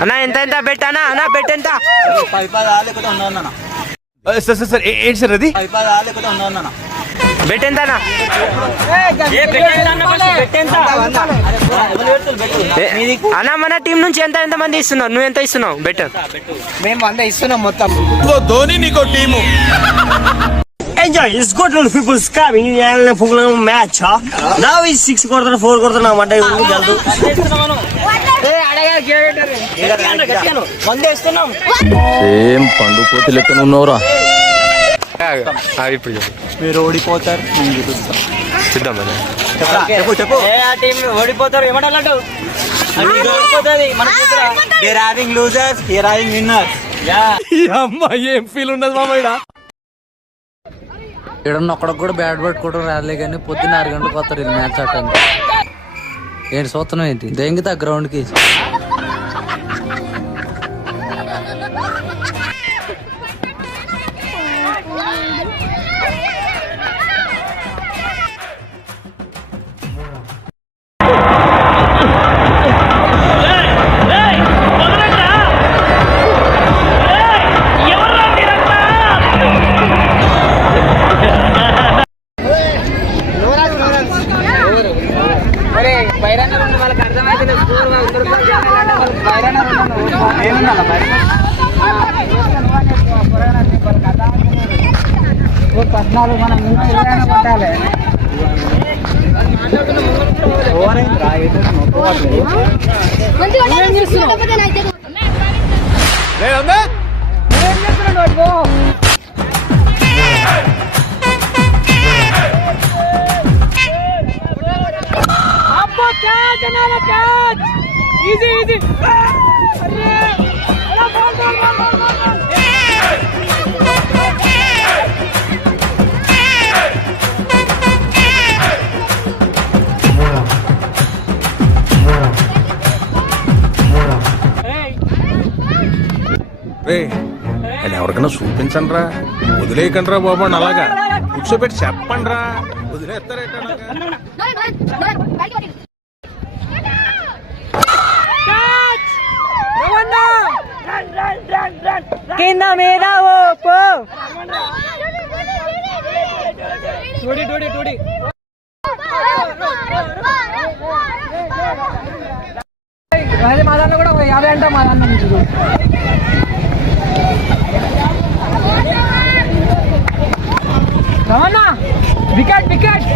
అన్నా ఎంత ఎంత పెట్టానా అన్నా పెట్టెంత సార్ ఏంటి సార్ అది పెట్టెంతనా అన్నా మన టీం నుంచి ఎంత మంది ఇస్తున్నావు నువ్వు ఎంత ఇస్తున్నావు బెట్ మేము 100 ఇస్తున్నాం మొత్తం ధోని నీకో team Enjoy, it's good little people's coming. You know, match, huh? Now is 6 quarter, 4 quarter. Now, what I will do? Same పండు కోతి లెక్కన ఉన్నవరా ఇప్పుడు మీరు ఓడిపోతారు నేను చూపిస్తాం చూద్దాం చెప్పు ఓడిపోతారు ఏమంటారు ఓడిపోతుంది మన here having losers here having winners అమ్మా ఏం ఫీల్ ఉండదు మామయ్య ఏడన్నా ఒక్కడికి కూడా బ్యాట్ పట్టుకోవడం రాలే కానీ పొద్దున్న 6 గంటలకు వస్తారు ఇది మ్యాచ్ ఆడటానికి. ఏంటి చూస్తున్నాం ఏంటి దెంగితే గ్రౌండ్కి ఎవరికైనా చూపించండి రా వదిలేయకండి రా బాబు అని అలాగా కూర్చోబెట్టి చెప్పండి రా వదిలేస్తారేట కింద మీద ఓపో మా దాంట్లో కూడా 50 అంట మా దాంట్లో నుంచి రమన్నా వికెట్ వికెట్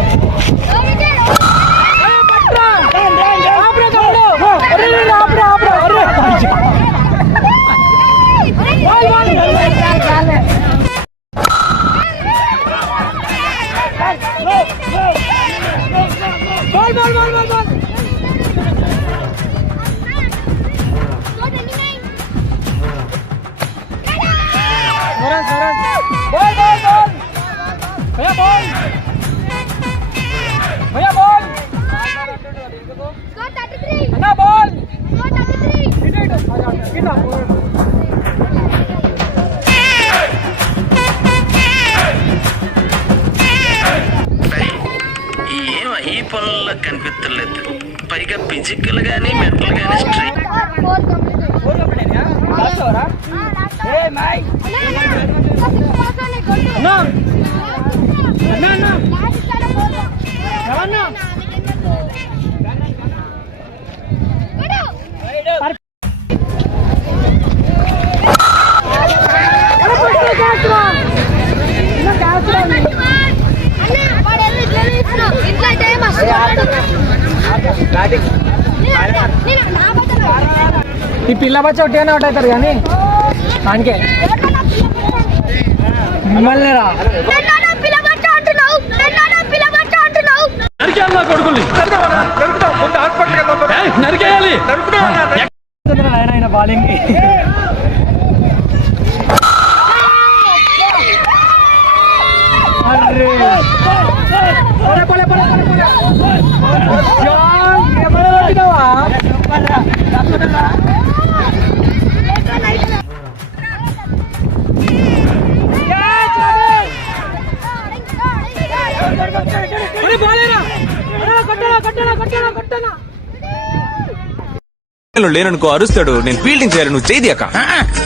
ఈ పనుల్లో కనిపించలేదు పైగా ఫిజికల్ గానీ మెంటల్ గానీ స్ట్రెయిన్ ఈ పిల్ల బచ్చ ఒకటిగానే అవుట్ అవుతారు కానీ దానికే మిమ్మల్ని రా ఆయన బాలింగ్ లేననుకో అరుస్తాడు. నేను ఫీల్డింగ్ చేయాలి, నువ్వు చేయదియాక.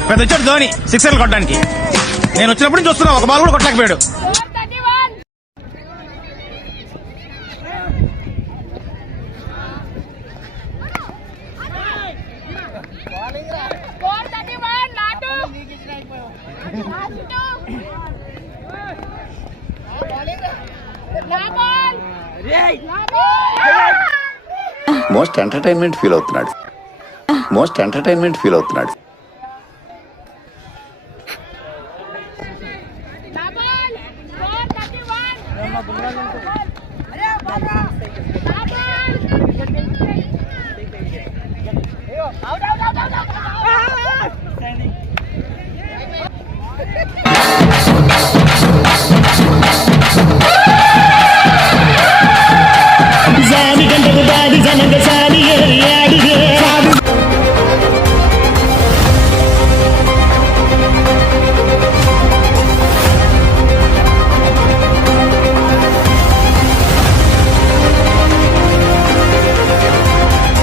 పెద్ద వచ్చాడు ధోని సిక్సర్లు కొట్టడానికి. నేను వచ్చినప్పుడు చూస్తున్నా, ఒక బాల్ కూడా కొట్టలేకపోయాడు. మోస్ట్ ఎంటర్టైన్మెంట్ ఫీల్ అవుతున్నాడు. Out.